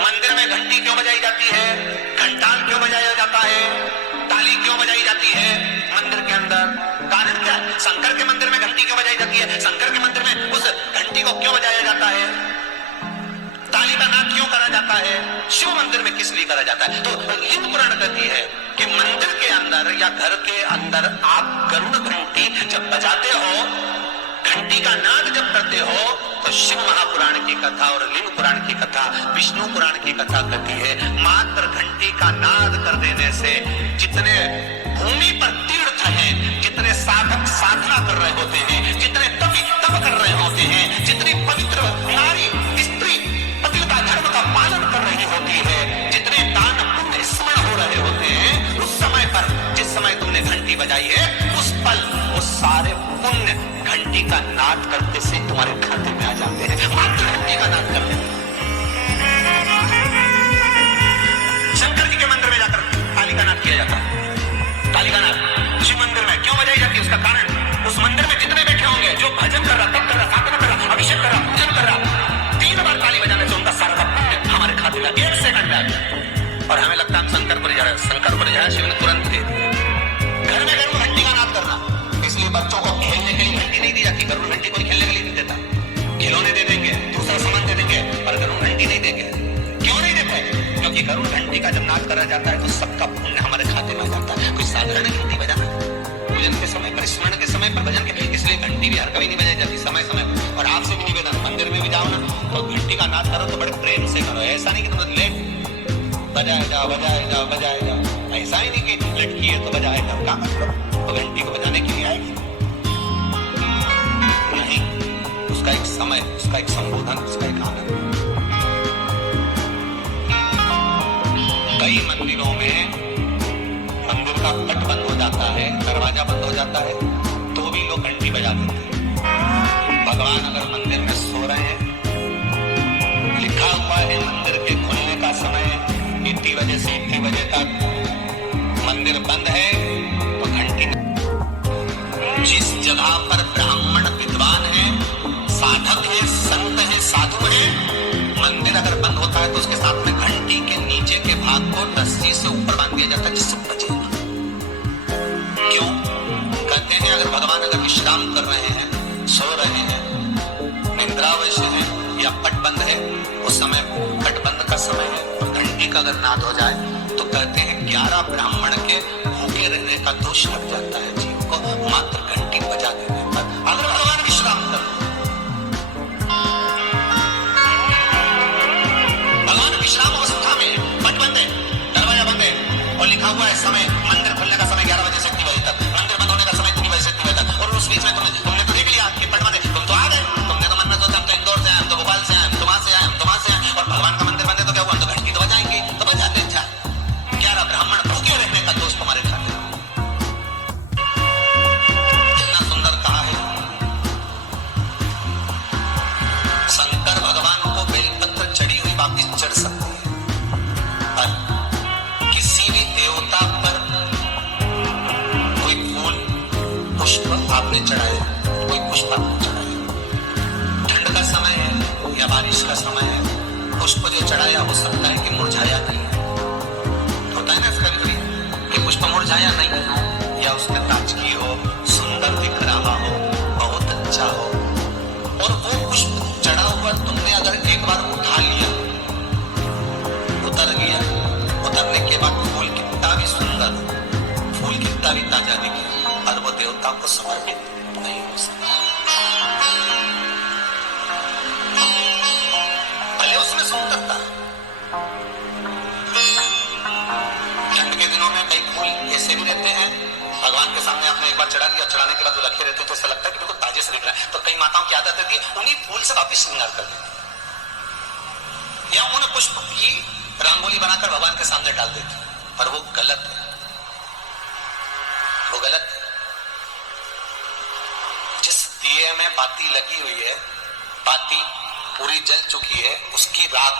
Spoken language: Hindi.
मंदिर में घंटी क्यों बजाई जाती है, घंटाल क्यों बजाया जाता है, ताली क्यों बजाई जाती है मंदिर के अंदर? कारण क्या है? शंकर के मंदिर में घंटी क्यों बजाई जाती है? शंकर के मंदिर में उस घंटी को क्यों बजाया जाता है? ताली का नाद क्यों करा जाता है? शिव मंदिर में किस लिए करा जाता है? तो लिंग पुराण कहती है कि मंदिर के अंदर या घर के अंदर आप गरुड़ घंटी जब बजाते हो, घंटी का नाद जब करते हो, तो शिव महापुराण की कथा और लिंग पुराण की कथा, विष्णु पुराण की कथा कहती है मात्र घंटी का नाद कर देने से जितने भूमि पर तीर्थ हैं, जितने साधक साधना कर रहे होते हैं, जितने तपी तप कर रहे होते हैं, जितनी पवित्र नारी स्त्री पतिव्रता धर्म का पालन कर रही होती है, जितने दान पुण्य स्मरण हो रहे होते हैं, उस समय पर जिस समय तुमने घंटी बजाई है, उस पल वो सारे पुण्य घंटी का नाद करते से तुम्हारे खाते में आ जाते हैं, मात्र घंटी का नाद करते हैं। शंकर जी के मंदिर में जाकर ताली का नाद किया जाता है। ताली का नाद शिव मंदिर में क्यों बजाई जाती है? उसका कारण उस मंदिर में जितने बैठे होंगे, जो भजन कर रहा, तप कर रहा, साधना कर रहा, अभिषेक कर रहा, पूजन कर रहा, 3 बार ताली बजाने से उनका सारा पुण्य हमारे खाते में 1 सेकंड में आ जाए। और हमें लगता है हम शंकरपुर जा रहे हैं, शंकरपुर जा रहे, शिव ने तुरंत दे दिया। घर में गरुड़ घंटी का नाद करना, इसलिए बच्चों को खेलने के लिए घंटी नहीं दी जाती। गरुड़ घंटी कोई खेलने के लिए नहीं देता, खिलौने दे देंगे, दूसरा सामान दे देंगे, पर गरुड़ घंटी नहीं देंगे। क्यों नहीं देते? क्योंकि गरुड़ घंटी का जब नाद करा जाता है तो सबका पुण्य हमारे खाते में आ जाता है। कोई साधारण घंटी बजाना, पूजन के समय पर, स्मरण के समय पर, भजन के, इसलिए घंटी भी हर कभी नहीं बजाई जाती, समय समय पर। और आपसे भी निवेदन, मंदिर में भी जाओ ना तो घंटी का नाद करो तो बड़े प्रेम से करो, ऐसा नहीं कि तुम लेट बजाए जाओ बजाए जाओ बजाए जाओ, ऐसा ही नहीं कि लड़की है तो बजाए जाओ, काम करो तो घंटी को बजाने के लिए आएगी नहीं, उसका एक समय, उसका एक संबोधन, उसका एक आनंद। कई मंदिरों में मंदिर का पट बंद हो जाता है, दरवाजा बंद हो जाता है, तो भी लोग घंटी बजा देते हैं। भगवान अगर मंदिर में सो रहे हैं, लिखा हुआ है मंदिर के खुलने का समय इतनी बजे से इतनी बजे तक, मंदिर बंद है तो घंटी। जिस जगह पर ब्राह्मण विद्वान है, साधक है, संत है, साधु है, मंदिर अगर बंद होता है तो उसके साथ में घंटी के नीचे के भाग को रस्सी से ऊपर बांध दिया जाता है जिससे बचेगा। क्यों? कहते हैं अगर भगवान अगर विश्राम कर रहे हैं, सो रहे हैं, निद्रावश है या पट बंद है, उस समय पट बंद का समय है और घंटी का अगर नाद हो जाए तो कहते हैं 11 ब्राह्मण के भूखे रहने का दोष लग जाता है जीव को, मात्र घंटी बजा देने पर। अगर भगवान विश्राम कर, भगवान विश्राम अवस्था में, पट बंद है, दरवाजा बंद है और लिखा हुआ है समय, मंदिर खुलने का समय 11 बजे से 3 बजे तक, मंदिर बंद होने का समय 3 बजे से 3 बजे तक, और उस बीच में तुमने तो देख लिया कि पट बंद है, तुम तो आ गए, तुमने तो मन में सोचा हम तो इंदौर से आए, हम तो भोपाल से आए, हम तो वहां से आए, हम तो वहां से आए, और भगवान का मंदिर बंद है तो क्या हुआ, तो घंटी तो बजाएंगे, तो बजाते जा। 11 ब्राह्मण भूखे रहने का दोष तुम्हारे खाते में। कितना सुंदर कहा है। शंकर भगवान को बेलपत्र चढ़ी हुई वापिस चढ़ सकती है, पर किसी भी देवता पर कोई फूल पुष्प आपने चढ़ाया, कोई पुष्प आपने चढ़ाया, ठंड का समय है या बारिश का समय है, पुष्प जो चढ़ाया हो सकता है कि मुरझाया नहीं, होता है ना इसका कि पुष्प मुरझाया नहीं हो या उसके ताजगी हो, सुंदर दिख रहा हो, बहुत अच्छा हो, और वो पुष्प चढ़ा हुआ तुमने अगर एक बार उठा लिया, उतर गया, उतरने के बाद फूल कितना भी सुंदर, फूल कितना भी ताजा दिखे, और वो देवता को समर्पित नहीं हो सकता। भले उसमें सुंदरता, ठंड के दिनों में कई फूल ऐसे भी रहते हैं, भगवान के सामने आपने एक बार चढ़ा दिया, चढ़ाने के बाद वो रखे रहते तो ऐसा लगता है कि बिल्कुल ताजे से दिख रहा है, तो कई माताओं की आदत रहती है उन्हीं फूल से वापिस श्रृंगार कर देती, या उन पुष्प की रंगोली बनाकर भगवान के सामने डाल देती, पर वो गलत है, वो गलत है। जिस दिए में बाती लगी हुई है, बाती पूरी जल चुकी है, उसकी राख